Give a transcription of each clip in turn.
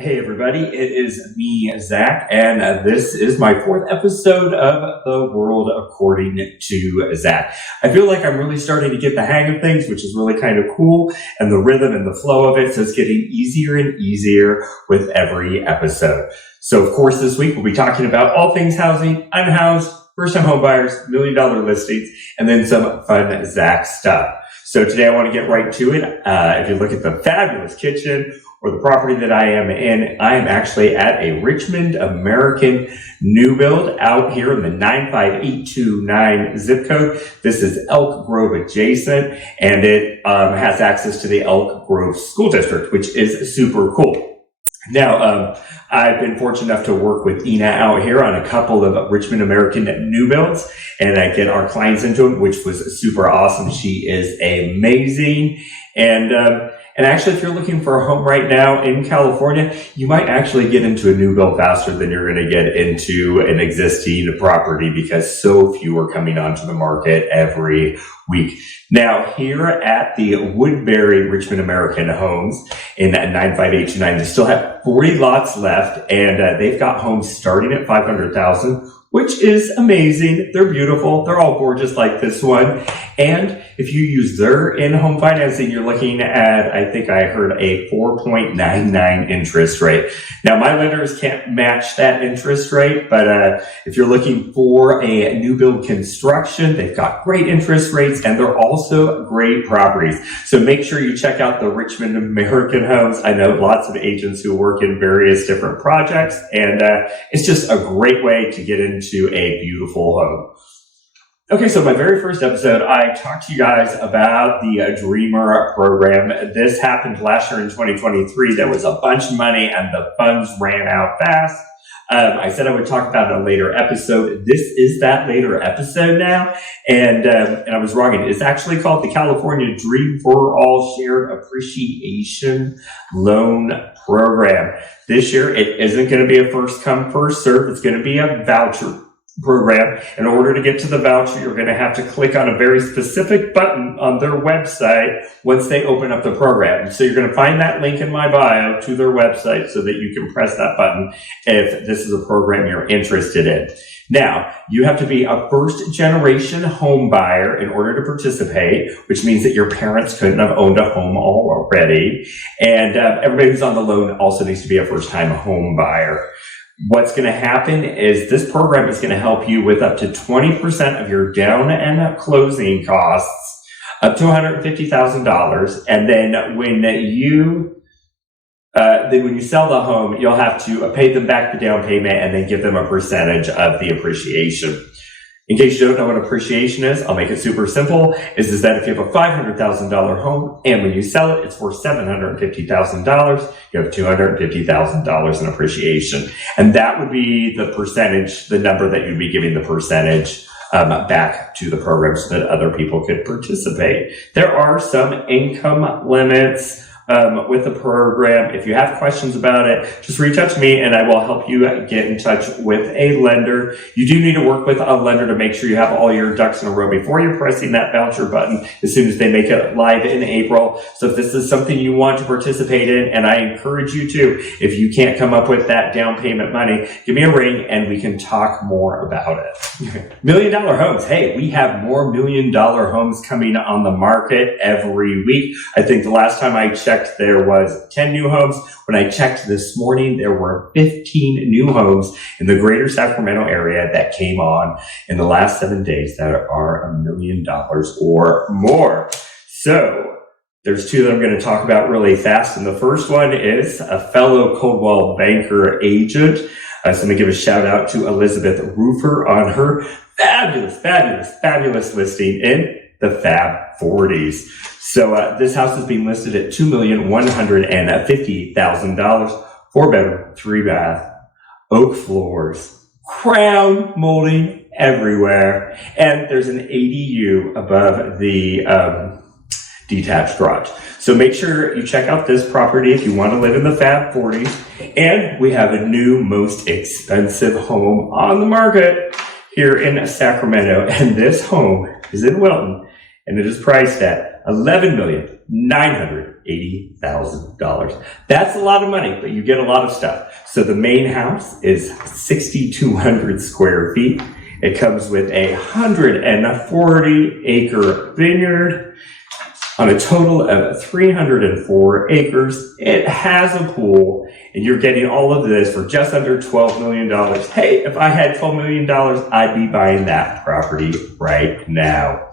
Hey everybody, it is me, Zach, and this is my fourth episode of The World According to Zach. I feel like I'm really starting to get the hang of things, which is really kind of cool, and the rhythm and the flow of it, so it's getting easier and easier with every episode. So of course this week we'll be talking about all things housing, unhoused, first-time home buyers, million-dollar listings, and then some fun Zach stuff. So today I want to get right to it. If you look at the fabulous kitchen or the property that I am in, I am actually at a Richmond American new build out here in the 95829 zip code. This is Elk Grove adjacent, and it has access to the Elk Grove School District, which is super cool. Now, I've been fortunate enough to work with Ina out here on a couple of Richmond American new builds, and I get our clients into them, which was super awesome. She is amazing. And actually, if you're looking for a home right now in California, you might actually get into a new build faster than you're going to get into an existing property because so few are coming onto the market every week. Now, here at the Woodbury Richmond American Homes in 95829, they still have 40 lots left, and they've got homes starting at $500,000, which is amazing. They're beautiful. They're all gorgeous like this one. And if you use their in-home financing, you're looking at, I think I heard, a 4.99 interest rate. Now, my lenders can't match that interest rate, but if you're looking for a new build construction, they've got great interest rates, and they're also great properties. So make sure you check out the Richmond American Homes. I know lots of agents who work in various different projects, and it's just a great way to get into a beautiful home. Okay, so my very first episode, I talked to you guys about the Dreamer program. This happened last year in 2023. There was a bunch of money and the funds ran out fast. I said I would talk about it in a later episode. This is that later episode now, and I was wrong. It's actually called the California Dream for All Shared Appreciation Loan Program. This year, it isn't going to be a first come, first serve. It's going to be a voucher program. In order to get to the voucher, you're going to have to click on a very specific button on their website once they open up the program. So you're going to find that link in my bio to their website so that you can press that button if this is a program you're interested in. Now, you have to be a first-generation home buyer in order to participate, which means that your parents couldn't have owned a home already. And everybody who's on the loan also needs to be a first-time home buyer. What's going to happen is this program is going to help you with up to 20% of your down and closing costs, up to $150,000. And then when you sell the home, you'll have to pay them back the down payment and then give them a percentage of the appreciation. In case you don't know what appreciation is, I'll make it super simple. Is that if you have a $500,000 home and when you sell it, it's worth $750,000, you have $250,000 in appreciation. And that would be the percentage, the number that you'd be giving the percentage back to the program so that other people could participate. There are some income limits with the program. If you have questions about it, just reach out to me and I will help you get in touch with a lender. You do need to work with a lender to make sure you have all your ducks in a row before you're pressing that voucher button as soon as they make it live in April. So if this is something you want to participate in, and I encourage you to, if you can't come up with that down payment money, give me a ring and we can talk more about it. $1 million homes. Hey, we have more $1 million homes coming on the market every week. I think the last time I checked, there was 10 new homes. When I checked this morning, there were 15 new homes in the greater Sacramento area that came on in the last 7 days that are $1 million or more. So there's two that I'm going to talk about really fast. And the first one is a fellow Coldwell Banker agent. So let me give a shout out to Elizabeth Roofer on her fabulous listing in the Fab 40s. So this house is being listed at $2,150,000, 4-bedroom, 3-bath, oak floors, crown molding everywhere, and there's an ADU above the detached garage. So make sure you check out this property if you want to live in the Fab 40s. And we have a new most expensive home on the market here in Sacramento, and this home is in Wilton, and it is priced at $11,900,000. $280,000. That's a lot of money, but you get a lot of stuff. So the main house is 6,200 square feet. It comes with a 140-acre vineyard on a total of 304 acres. It has a pool, and you're getting all of this for just under $12 million. Hey, if I had $12 million, I'd be buying that property right now.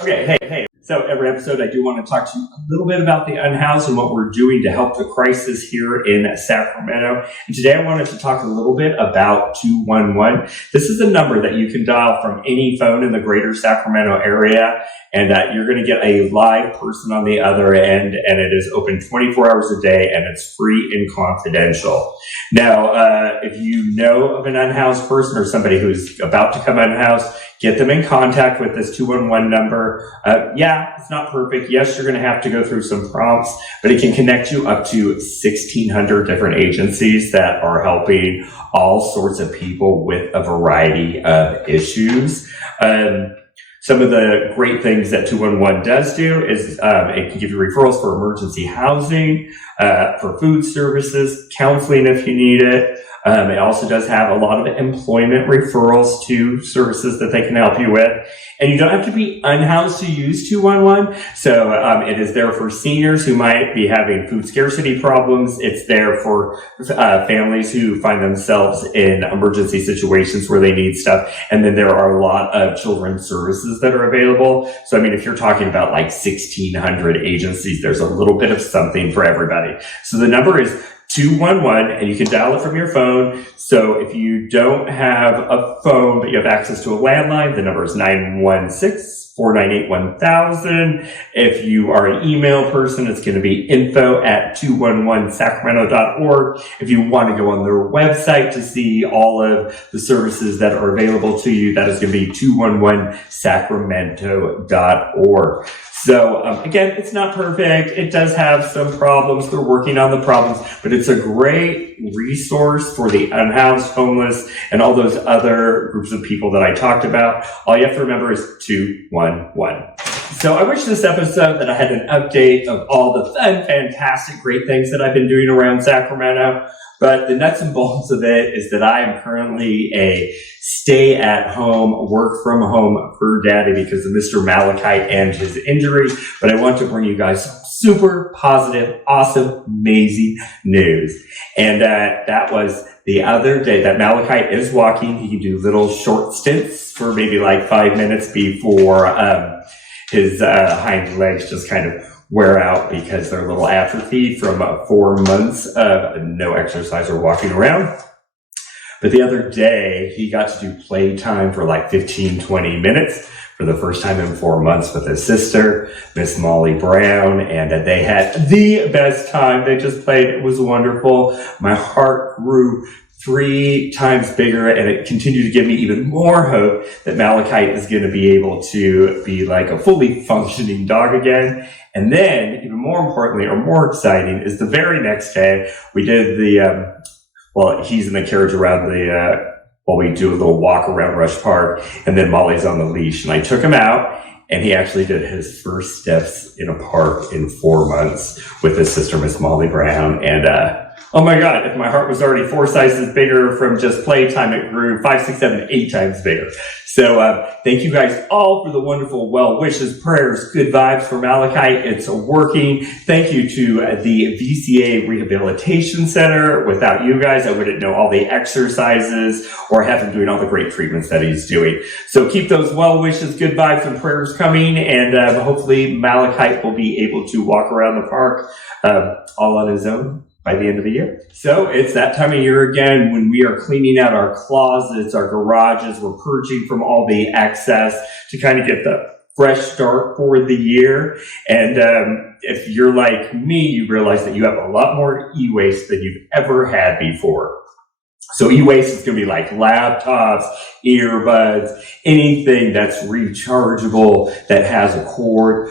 Okay, hey. So every episode, I do want to talk to you a little bit about the unhoused and what we're doing to help the crisis here in Sacramento. And today I wanted to talk a little bit about 211. This is a number that you can dial from any phone in the greater Sacramento area, and you're going to get a live person on the other end, and it is open 24 hours a day, and it's free and confidential. Now, if you know of an unhoused person or somebody who's about to come unhoused, get them in contact with this 211 number. Yeah, it's not perfect. Yes, you're going to have to go through some prompts, but it can connect you up to 1,600 different agencies that are helping all sorts of people with a variety of issues. Some of the great things that 211 does do is it can give you referrals for emergency housing, for food services, counseling if you need it. It also does have a lot of employment referrals to services that they can help you with. And you don't have to be unhoused to use 211. So it is there for seniors who might be having food scarcity problems. It's there for families who find themselves in emergency situations where they need stuff. And then there are a lot of children's services that are available. So, I mean, if you're talking about like 1,600 agencies, there's a little bit of something for everybody. So the number is 211, and you can dial it from your phone. So if you don't have a phone, but you have access to a landline, the number is 916-498-1000. If you are an email person, it's going to be info@211sacramento.org. If you want to go on their website to see all of the services that are available to you, that is going to be 211sacramento.org. So, again, it's not perfect. It does have some problems. They're working on the problems, but it's a great resource for the unhoused, homeless, and all those other groups of people that I talked about. All you have to remember is 211. So I wish this episode that I had an update of all the fun, fantastic, great things that I've been doing around Sacramento. But the nuts and bolts of it is that I am currently a stay-at-home, work-from-home fur daddy because of Mr. Malachite and his injury. But I want to bring you guys some super positive, awesome, amazing news. And that was the other day that Malachite is walking. He can do little short stints for maybe like 5 minutes before his hind legs just kind of wear out because they're a little atrophied from 4 months of no exercise or walking around. But the other day, he got to do playtime for like 15, 20 minutes for the first time in 4 months with his sister, Miss Molly Brown, and they had the best time. They just played. It was wonderful. My heart grew 3 times bigger, and it continued to give me even more hope that Malachite is going to be able to be like a fully functioning dog again. And then, even more importantly, or more exciting, is the very next day, we did he's in the carriage around we do a little walk around Rush Park, and then Molly's on the leash, and I took him out, and he actually did his first steps in a park in 4 months with his sister, Miss Molly Brown, and oh my God, if my heart was already 4 sizes bigger from just playtime, it grew 5, 6, 7, 8 times bigger. So thank you guys all for the wonderful well wishes, prayers, good vibes for Malachite. It's working. Thank you to the VCA Rehabilitation Center. Without you guys, I wouldn't know all the exercises or have him doing all the great treatments that he's doing. So keep those well wishes, good vibes, and prayers coming, and hopefully Malachite will be able to walk around the park all on his own by the end of the year. So it's that time of year again when we are cleaning out our closets, our garages, we're purging from all the excess to kind of get the fresh start for the year. And if you're like me, you realize that you have a lot more e-waste than you've ever had before. So e-waste is going to be like laptops, earbuds, anything that's rechargeable, that has a cord.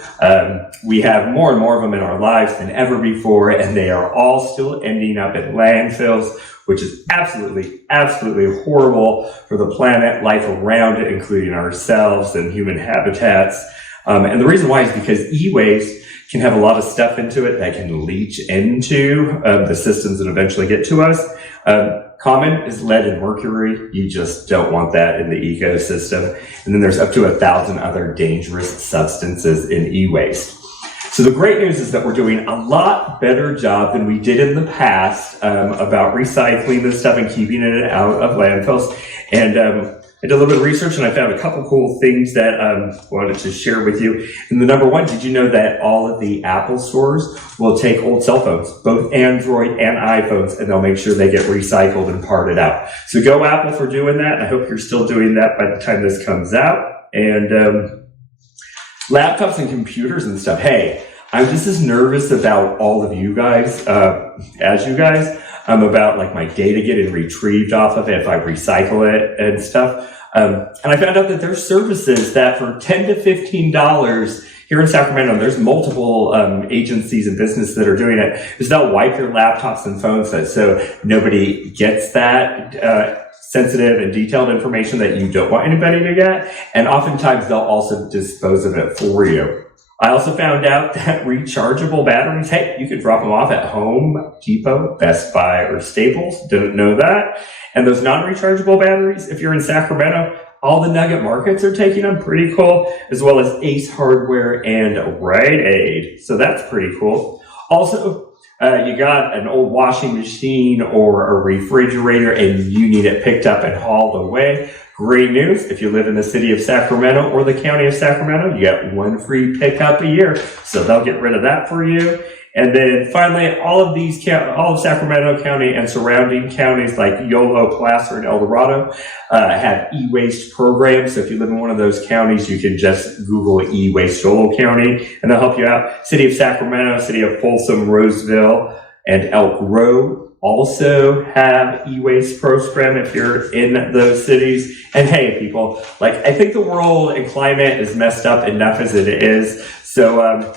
We have more and more of them in our lives than ever before, and they are all still ending up in landfills, which is absolutely, absolutely horrible for the planet, life around it, including ourselves and human habitats. And the reason why is because e-waste can have a lot of stuff into it that can leach into the systems that eventually get to us. Common is lead and mercury. You just don't want that in the ecosystem. And then there's up to 1,000 other dangerous substances in e-waste. So the great news is that we're doing a lot better job than we did in the past about recycling this stuff and keeping it out of landfills. And I did a little bit of research and I found a couple cool things that I wanted to share with you. And the number one, did you know that all of the Apple stores will take old cell phones, both Android and iPhones, and they'll make sure they get recycled and parted out. So go Apple for doing that. I hope you're still doing that by the time this comes out. And laptops and computers and stuff. Hey, I'm just as nervous about all of you guys, as you guys. About like my data getting retrieved off of it if I recycle it and stuff. And I found out that there's services that for $10 to $15 here in Sacramento, there's multiple agencies and businesses that are doing it, is they'll wipe your laptops and phones so nobody gets that sensitive and detailed information that you don't want anybody to get. And oftentimes they'll also dispose of it for you. I also found out that rechargeable batteries, hey, you could drop them off at Home Depot, Best Buy, or Staples. Didn't know that. And those non-rechargeable batteries, if you're in Sacramento, all the Nugget markets are taking them. Pretty cool. As well as Ace Hardware and Rite Aid. So that's pretty cool. Also, you got an old washing machine or a refrigerator and you need it picked up and hauled away. Great news. If you live in the city of Sacramento or the county of Sacramento, you get one free pickup a year. So they'll get rid of that for you. And then finally, all of Sacramento County and surrounding counties like Yolo, Placer, and El Dorado have e-waste programs. So if you live in one of those counties, you can just Google e-waste Yolo County and they'll help you out. City of Sacramento, City of Folsom, Roseville, and Elk Grove also have e-waste program if you're in those cities. And hey, people, like, I think the world and climate is messed up enough as it is. So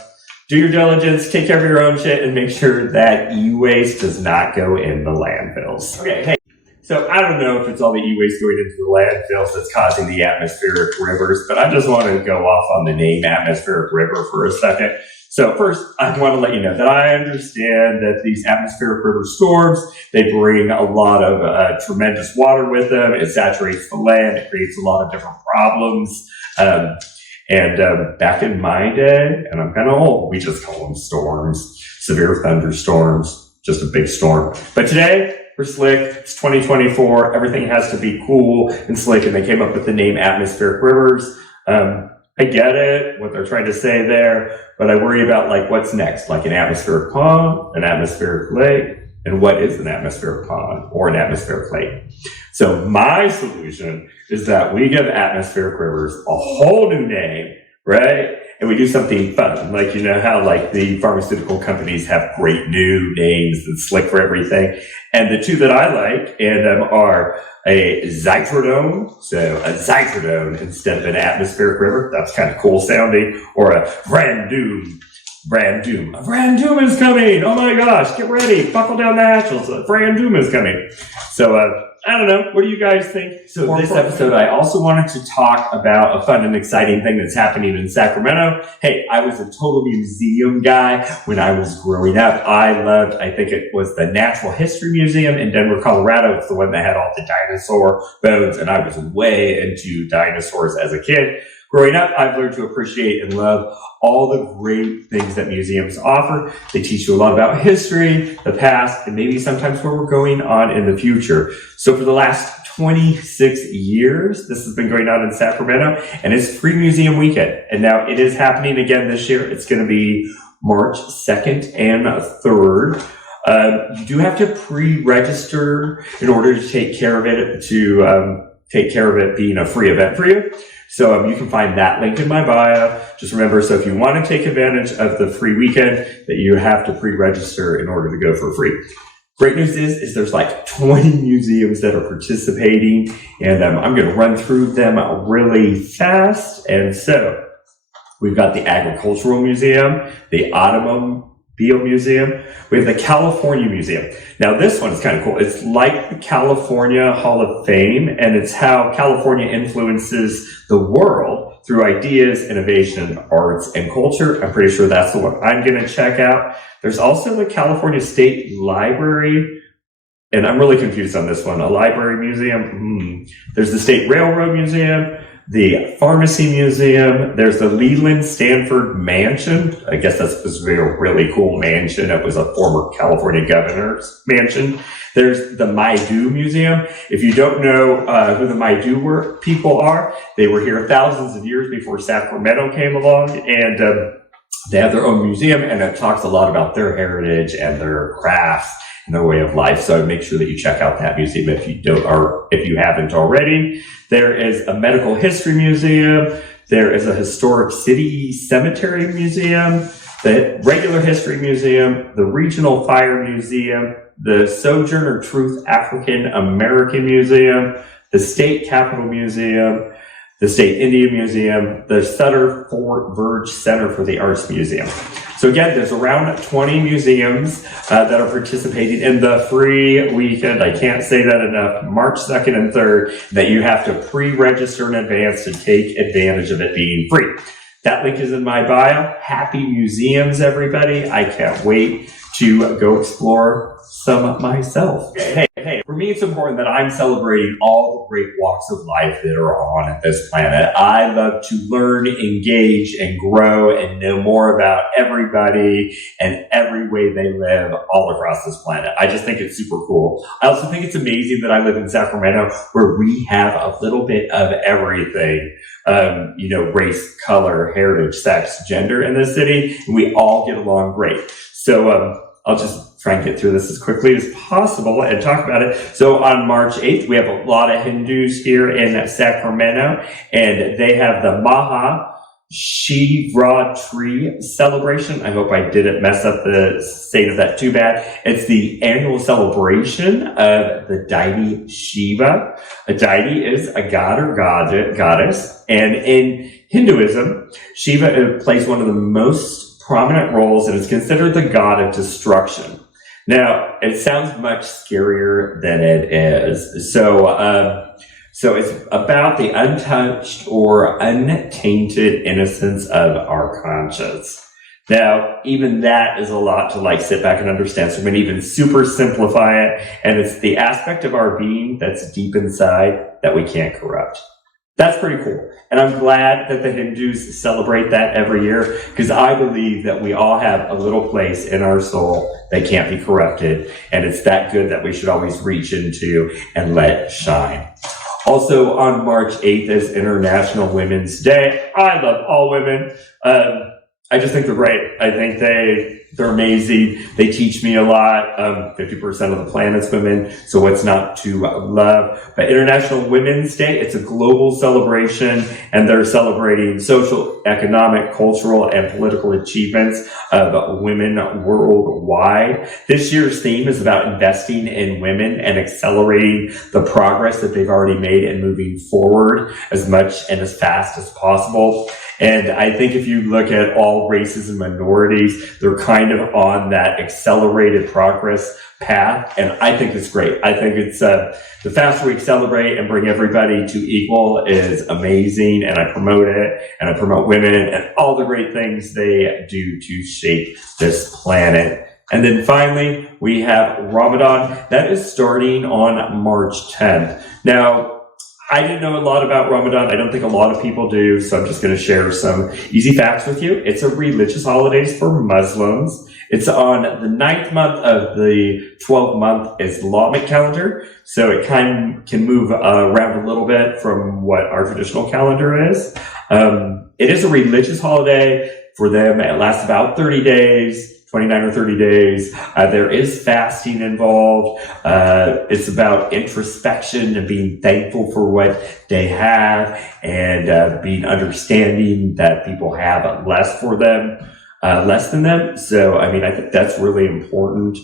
do your diligence, take care of your own shit, and make sure that e-waste does not go in the landfills. Okay, hey. So I don't know if it's all the e-waste going into the landfills that's causing the atmospheric rivers, but I just want to go off on the name atmospheric river for a second. So first, I want to let you know that I understand that these atmospheric river storms, they bring a lot of tremendous water with them. It saturates the land. It creates a lot of different problems. Back in my day, and I'm kind of old, we just call them storms, severe thunderstorms, just a big storm. But today, we're slick. It's 2024. Everything has to be cool and slick, and they came up with the name atmospheric rivers. I get it, what they're trying to say there, but I worry about like what's next, like an atmospheric pond, an atmospheric lake, and what is an atmospheric pond or an atmospheric lake? So my solution is that we give atmospheric rivers a whole new name, right? And we do something fun, like, you know how like the pharmaceutical companies have great new names and slick for everything. And the two that I like are a Zytrodone, so a Zytrodone instead of an atmospheric river. That's kind of cool sounding. Or a Brandoom. A Brandoom is coming. Oh my gosh, get ready. Buckle down the hatches. A Brandoom is coming. So, I don't know. What do you guys think? So this episode, I also wanted to talk about a fun and exciting thing that's happening in Sacramento. Hey, I was a total museum guy when I was growing up. I think it was the Natural History Museum in Denver, Colorado. It's the one that had all the dinosaur bones, and I was way into dinosaurs as a kid. Growing up, I've learned to appreciate and love all the great things that museums offer. They teach you a lot about history, the past, and maybe sometimes where we're going on in the future. So for the last 26 years, this has been going on in Sacramento, and it's Free Museum Weekend. And now it is happening again this year. It's going to be March 2nd and 3rd. You do have to pre-register in order to take care of it, being a free event for you. So you can find that link in my bio. Just remember, so if you want to take advantage of the free weekend, that you have to pre-register in order to go for free. Great news is there's like 20 museums that are participating, and I'm going to run through them really fast. And so we've got the Agricultural Museum, the Automobile Museum. We have the California Museum. Now this one is kind of cool. It's like the California Hall of Fame, and it's how California influences the world through ideas, innovation, arts, and culture. I'm pretty sure that's the one I'm going to check out. There's also the California State Library, and I'm really confused on this one. A library museum. There's the State Railroad Museum, the Pharmacy Museum. There's the Leland Stanford Mansion. I guess that's a really cool mansion. It was a former California governor's mansion. There's the Maidu Museum. If you don't know who the Maidu people are, they were here thousands of years before Sacramento came along, and they have their own museum, and it talks a lot about their heritage and their crafts and their way of life. So make sure that you check out that museum if you don't, or if you haven't already. There is a medical history museum. There is a historic city cemetery museum, the regular history museum, the regional fire museum, the Sojourner Truth African American Museum, the State Capitol Museum, the State Indian Museum, the Sutter Fort Verge Center for the Arts Museum. So again, there's around 20 museums that are participating in the free weekend. I can't say that enough. March 2nd and 3rd, that you have to pre-register in advance to take advantage of it being free. That link is in my bio. Happy museums, everybody. I can't wait to go explore some myself. Hey, for me, it's important that I'm celebrating all the great walks of life that are on this planet. I love to learn, engage, and grow and know more about everybody and every way they live all across this planet. I just think it's super cool. I also think it's amazing that I live in Sacramento, where we have a little bit of everything. Race, color, heritage, sex, gender in this city, and we all get along great. So I'll just try and get through this as quickly as possible and talk about it. So on March 8th, we have a lot of Hindus here in Sacramento, and they have the Maha Shivratri celebration. I hope I didn't mess up the state of that too bad. It's the annual celebration of the deity Shiva. A deity is a god or goddess, and in Hinduism, Shiva plays one of the most prominent roles and is considered the god of destruction. Now, it sounds much scarier than it is. So it's about the untouched or untainted innocence of our conscience. Now, even that is a lot to sit back and understand. So I'm going to even super simplify it. And it's the aspect of our being that's deep inside that we can't corrupt. That's pretty cool. And I'm glad that the Hindus celebrate that every year, because I believe that we all have a little place in our soul that can't be corrupted. And it's that good that we should always reach into and let shine. Also on March 8th is International Women's Day. I love all women. I just think they're great. I think they're amazing. They teach me a lot. 50% of the planet's women, so what's not to love? But International Women's Day, it's a global celebration, and they're celebrating social, economic, cultural, and political achievements of women worldwide. This year's theme is about investing in women and accelerating the progress that they've already made and moving forward as much and as fast as possible. And I think if you look at all races and minorities, they're kind of on that accelerated progress path. And I think it's great. I think it's the faster we accelerate and bring everybody to equal is amazing. And I promote it, and I promote women and all the great things they do to shape this planet. And then finally, we have Ramadan. That is starting on March 10th. Now, I didn't know a lot about Ramadan. I don't think a lot of people do, so I'm just going to share some easy facts with you. It's a religious holiday for Muslims. It's on the 9th month of the 12-month Islamic calendar, so it kind of can move around a little bit from what our traditional calendar is. It is a religious holiday for them. It lasts about 30 days. 29 or 30 days. There is fasting involved. It's about introspection and being thankful for what they have, and being understanding that people have less than them. So, I think that's really important.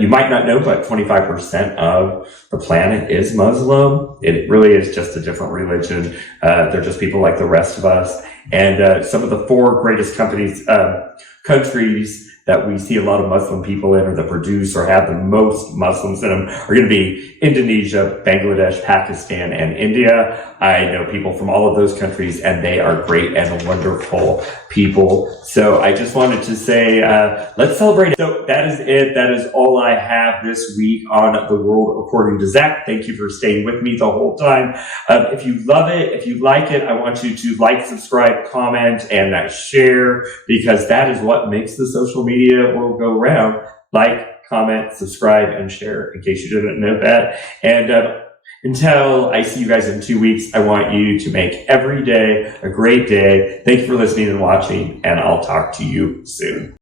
You might not know, but 25% of the planet is Muslim. It really is just a different religion. They're just people like the rest of us. And some of the 4 greatest countries that we see a lot of Muslim people in, or that produce or have the most Muslims in them, are going to be Indonesia, Bangladesh, Pakistan, and India. I know people from all of those countries, and they are great and wonderful people. So I just wanted to say, let's celebrate. So that is it. That is all I have this week on The World According to Zach. Thank you for staying with me the whole time. If you love it, if you like it, I want you to like, subscribe, comment, and share, because that is what makes the social media world go round. Like, comment, subscribe, and share, in case you didn't know that. And until I see you guys in 2 weeks, I want you to make every day a great day. Thank you for listening and watching, and I'll talk to you soon.